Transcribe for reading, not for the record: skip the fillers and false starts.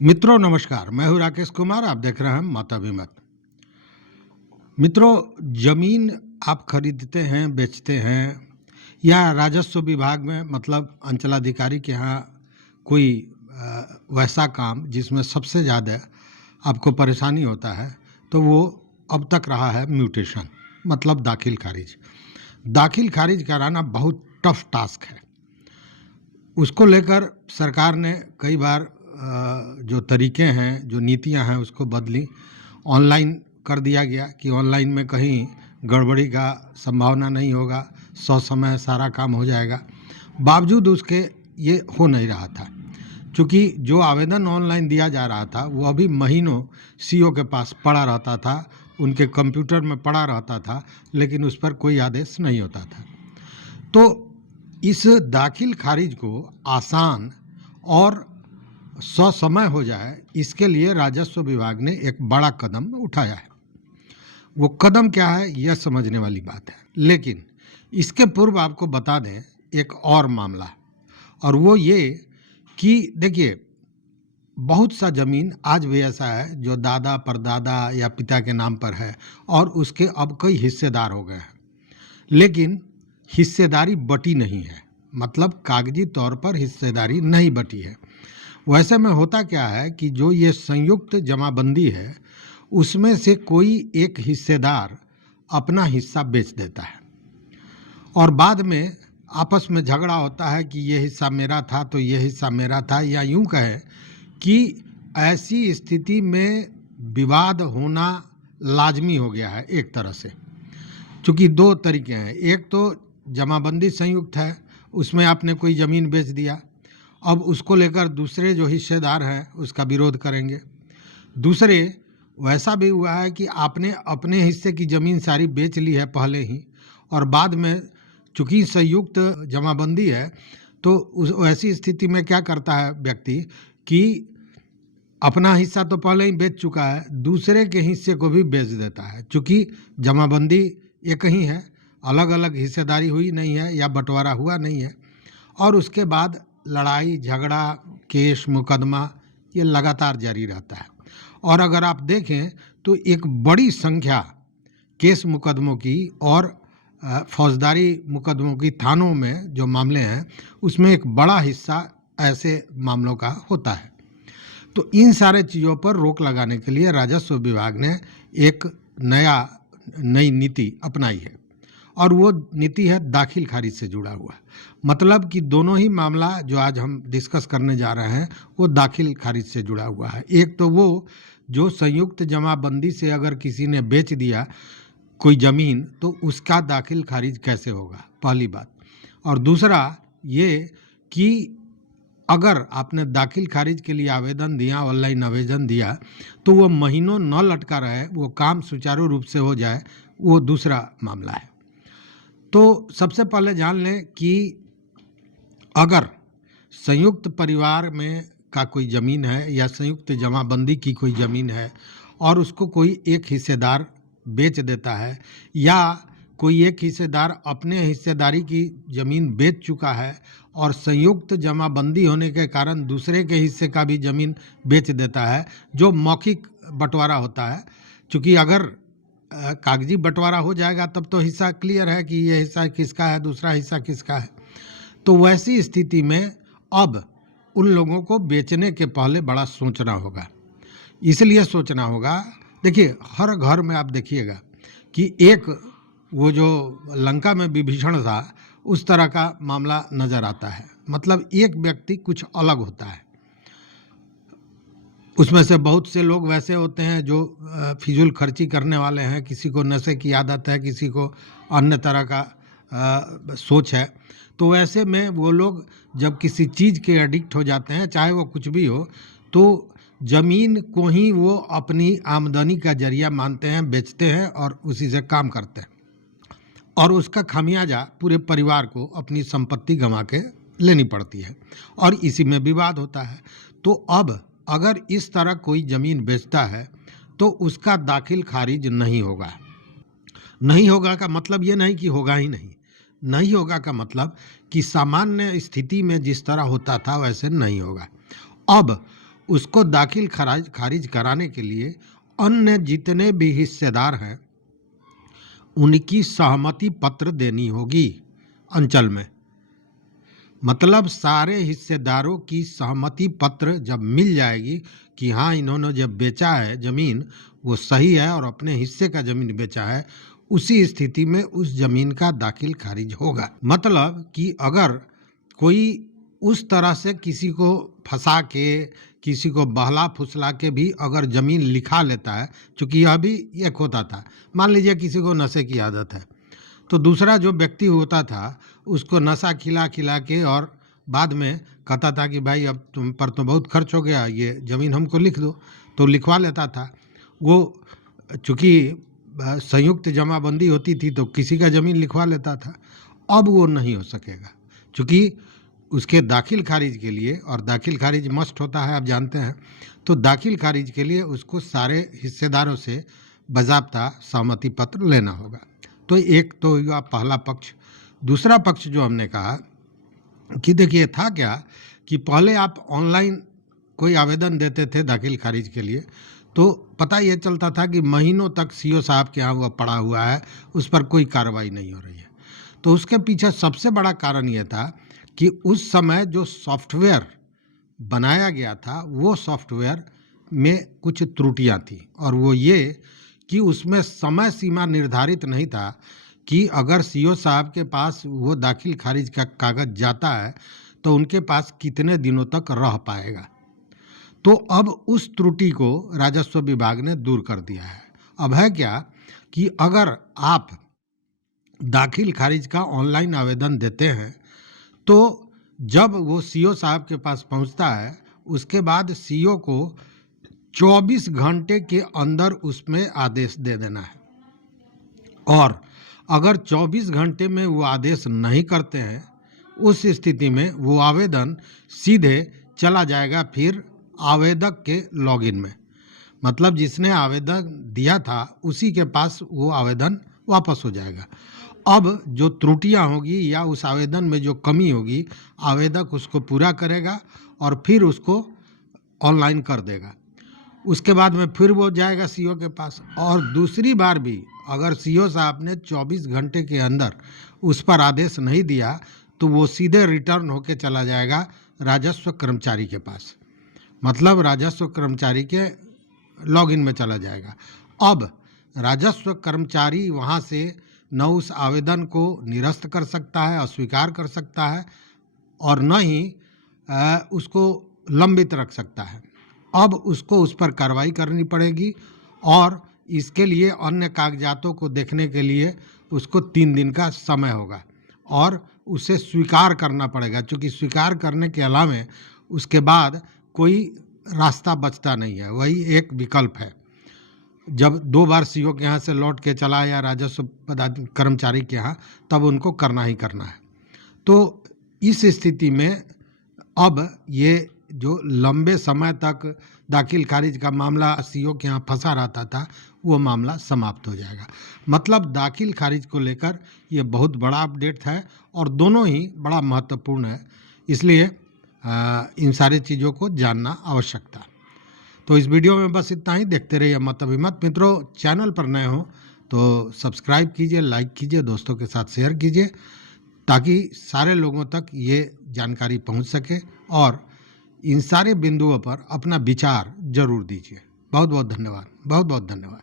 मित्रों नमस्कार, मैं हूं राकेश कुमार। आप देख रहे हैं माता विमत। मित्रों, जमीन आप खरीदते हैं, बेचते हैं या राजस्व विभाग में मतलब अंचलाधिकारी के यहाँ कोई वैसा काम जिसमें सबसे ज़्यादा आपको परेशानी होता है, तो वो अब तक रहा है म्यूटेशन, मतलब दाखिल खारिज। दाखिल खारिज कराना बहुत टफ टास्क है। उसको लेकर सरकार ने कई बार जो तरीके हैं, जो नीतियां हैं, उसको बदली। ऑनलाइन कर दिया गया कि ऑनलाइन में कहीं गड़बड़ी का संभावना नहीं होगा, समय सारा काम हो जाएगा। बावजूद उसके ये हो नहीं रहा था, क्योंकि जो आवेदन ऑनलाइन दिया जा रहा था वो अभी महीनों सीओ के पास पड़ा रहता था, उनके कंप्यूटर में पड़ा रहता था, लेकिन उस पर कोई आदेश नहीं होता था। तो इस दाखिल खारिज को आसान और ससमय हो जाए, इसके लिए राजस्व विभाग ने एक बड़ा कदम उठाया है। वो कदम क्या है, यह समझने वाली बात है। लेकिन इसके पूर्व आपको बता दें एक और मामला, और वो ये कि देखिए, बहुत सा ज़मीन आज भी ऐसा है जो दादा परदादा या पिता के नाम पर है और उसके अब कई हिस्सेदार हो गए हैं, लेकिन हिस्सेदारी बटी नहीं है, मतलब कागजी तौर पर हिस्सेदारी नहीं बटी है। वैसे में होता क्या है कि जो ये संयुक्त जमाबंदी है, उसमें से कोई एक हिस्सेदार अपना हिस्सा बेच देता है और बाद में आपस में झगड़ा होता है कि ये हिस्सा मेरा था तो ये हिस्सा मेरा था, या यूं कहें कि ऐसी स्थिति में विवाद होना लाजमी हो गया है एक तरह से। चूँकि दो तरीके हैं, एक तो जमाबंदी संयुक्त है, उसमें आपने कोई ज़मीन बेच दिया, अब उसको लेकर दूसरे जो हिस्सेदार हैं उसका विरोध करेंगे। दूसरे, वैसा भी हुआ है कि आपने अपने हिस्से की ज़मीन सारी बेच ली है पहले ही, और बाद में चूँकि संयुक्त जमाबंदी है तो उस ऐसी स्थिति में क्या करता है व्यक्ति कि अपना हिस्सा तो पहले ही बेच चुका है, दूसरे के हिस्से को भी बेच देता है। चूँकि जमाबंदी एक ही है, अलग अलग हिस्सेदारी हुई नहीं है या बंटवारा हुआ नहीं है, और उसके बाद लड़ाई झगड़ा, केस मुकदमा ये लगातार जारी रहता है। और अगर आप देखें तो एक बड़ी संख्या केस मुकदमों की और फौजदारी मुकदमों की थानों में जो मामले हैं, उसमें एक बड़ा हिस्सा ऐसे मामलों का होता है। तो इन सारे चीज़ों पर रोक लगाने के लिए राजस्व विभाग ने एक नई नीति अपनाई है, और वो नीति है दाखिल खारिज से जुड़ा हुआ। मतलब कि दोनों ही मामला जो आज हम डिस्कस करने जा रहे हैं वो दाखिल खारिज से जुड़ा हुआ है। एक तो वो जो संयुक्त जमाबंदी से अगर किसी ने बेच दिया कोई ज़मीन, तो उसका दाखिल खारिज कैसे होगा, पहली बात। और दूसरा ये कि अगर आपने दाखिल खारिज के लिए आवेदन दिया, ऑनलाइन आवेदन दिया, तो वो महीनों न लटका रहे, वो काम सुचारू रूप से हो जाए, वो दूसरा मामला है। तो सबसे पहले जान लें कि अगर संयुक्त परिवार में का कोई ज़मीन है या संयुक्त जमाबंदी की कोई ज़मीन है और उसको कोई एक हिस्सेदार बेच देता है, या कोई एक हिस्सेदार अपने हिस्सेदारी की ज़मीन बेच चुका है और संयुक्त जमाबंदी होने के कारण दूसरे के हिस्से का भी ज़मीन बेच देता है, जो मौखिक बंटवारा होता है। क्योंकि अगर कागजी बंटवारा हो जाएगा तब तो हिस्सा क्लियर है कि ये हिस्सा किसका है, दूसरा हिस्सा किसका है। तो वैसी स्थिति में अब उन लोगों को बेचने के पहले बड़ा सोचना होगा। इसलिए सोचना होगा, देखिए हर घर में आप देखिएगा कि एक वो जो लंका में विभीषण था, उस तरह का मामला नज़र आता है। मतलब एक व्यक्ति कुछ अलग होता है, उसमें से बहुत से लोग वैसे होते हैं जो फिजूल खर्ची करने वाले हैं, किसी को नशे की आदत है, किसी को अन्य तरह का सोच है। तो वैसे में वो लोग जब किसी चीज़ के एडिक्ट हो जाते हैं, चाहे वो कुछ भी हो, तो ज़मीन को ही वो अपनी आमदनी का जरिया मानते हैं, बेचते हैं और उसी से काम करते हैं, और उसका खामियाजा पूरे परिवार को अपनी संपत्ति गंवा के लेनी पड़ती है, और इसी में विवाद होता है। तो अब अगर इस तरह कोई ज़मीन बेचता है तो उसका दाखिल खारिज नहीं होगा। नहीं होगा का मतलब ये नहीं कि होगा ही नहीं, नहीं होगा का मतलब कि सामान्य स्थिति में जिस तरह होता था वैसे नहीं होगा। अब उसको दाखिल खारिज कराने के लिए अन्य जितने भी हिस्सेदार हैं उनकी सहमति पत्र देनी होगी अंचल में। मतलब सारे हिस्सेदारों की सहमति पत्र जब मिल जाएगी कि हाँ इन्होंने जब बेचा है ज़मीन वो सही है और अपने हिस्से का ज़मीन बेचा है, उसी स्थिति में उस ज़मीन का दाखिल खारिज होगा। मतलब कि अगर कोई उस तरह से किसी को फंसा के, किसी को बहला फुसला के भी अगर ज़मीन लिखा लेता है, चूँकि यह भी एक होता था, मान लीजिए किसी को नशे की आदत है तो दूसरा जो व्यक्ति होता था उसको नशा खिला खिला के और बाद में कहता था कि भाई अब तुम पर तो बहुत खर्च हो गया, ये ज़मीन हमको लिख दो, तो लिखवा लेता था वो। चूँकि संयुक्त जमाबंदी होती थी तो किसी का ज़मीन लिखवा लेता था। अब वो नहीं हो सकेगा, चूँकि उसके दाखिल खारिज के लिए, और दाखिल खारिज मस्ट होता है आप जानते हैं, तो दाखिल खारिज के लिए उसको सारे हिस्सेदारों से बाज़ाब्ता सहमति पत्र लेना होगा। तो एक तो हुआ पहला पक्ष। दूसरा पक्ष जो हमने कहा कि देखिए था क्या कि पहले आप ऑनलाइन कोई आवेदन देते थे दाखिल खारिज के लिए तो पता ये चलता था कि महीनों तक सीओ साहब के यहाँ वो पड़ा हुआ है, उस पर कोई कार्रवाई नहीं हो रही है। तो उसके पीछे सबसे बड़ा कारण ये था कि उस समय जो सॉफ्टवेयर बनाया गया था वो सॉफ्टवेयर में कुछ त्रुटियां थी, और वो ये कि उसमें समय सीमा निर्धारित नहीं था कि अगर सीओ साहब के पास वो दाखिल खारिज का कागज़ जाता है तो उनके पास कितने दिनों तक रह पाएगा। तो अब उस त्रुटि को राजस्व विभाग ने दूर कर दिया है। अब है क्या कि अगर आप दाखिल खारिज का ऑनलाइन आवेदन देते हैं तो जब वो सीओ साहब के पास पहुंचता है उसके बाद सीओ को 24 घंटे के अंदर उसमें आदेश दे देना है, और अगर 24 घंटे में वो आदेश नहीं करते हैं उस स्थिति में वो आवेदन सीधे चला जाएगा फिर आवेदक के लॉगिन में। मतलब जिसने आवेदन दिया था उसी के पास वो आवेदन वापस हो जाएगा। अब जो त्रुटियां होगी या उस आवेदन में जो कमी होगी आवेदक उसको पूरा करेगा और फिर उसको ऑनलाइन कर देगा। उसके बाद में फिर वो जाएगा सीओ के पास, और दूसरी बार भी अगर सीओ साहब ने 24 घंटे के अंदर उस पर आदेश नहीं दिया तो वो सीधे रिटर्न होके चला जाएगा राजस्व कर्मचारी के पास। मतलब राजस्व कर्मचारी के लॉगिन में चला जाएगा। अब राजस्व कर्मचारी वहाँ से न उस आवेदन को निरस्त कर सकता है, अस्वीकार कर सकता है, और न ही उसको लंबित रख सकता है। अब उसको उस पर कार्रवाई करनी पड़ेगी, और इसके लिए अन्य कागजातों को देखने के लिए उसको 3 दिन का समय होगा और उसे स्वीकार करना पड़ेगा, क्योंकि स्वीकार करने के अलावा उसके बाद कोई रास्ता बचता नहीं है, वही एक विकल्प है। जब 2 बार सीओ के यहाँ से लौट के चला या राजस्व कर्मचारी के यहाँ, तब उनको करना ही करना है। तो इस स्थिति में अब ये जो लंबे समय तक दाखिल खारिज का मामला सीओ के यहाँ फंसा रहता था वो मामला समाप्त हो जाएगा। मतलब दाखिल खारिज को लेकर ये बहुत बड़ा अपडेट है और दोनों ही बड़ा महत्वपूर्ण है, इसलिए इन सारी चीज़ों को जानना आवश्यक था। तो इस वीडियो में बस इतना ही। देखते रहिए मत अभिमत। मित्रों, चैनल पर नए हो तो सब्सक्राइब कीजिए, लाइक कीजिए, दोस्तों के साथ शेयर कीजिए, ताकि सारे लोगों तक ये जानकारी पहुंच सके, और इन सारे बिंदुओं पर अपना विचार जरूर दीजिए। बहुत बहुत धन्यवाद, बहुत बहुत धन्यवाद।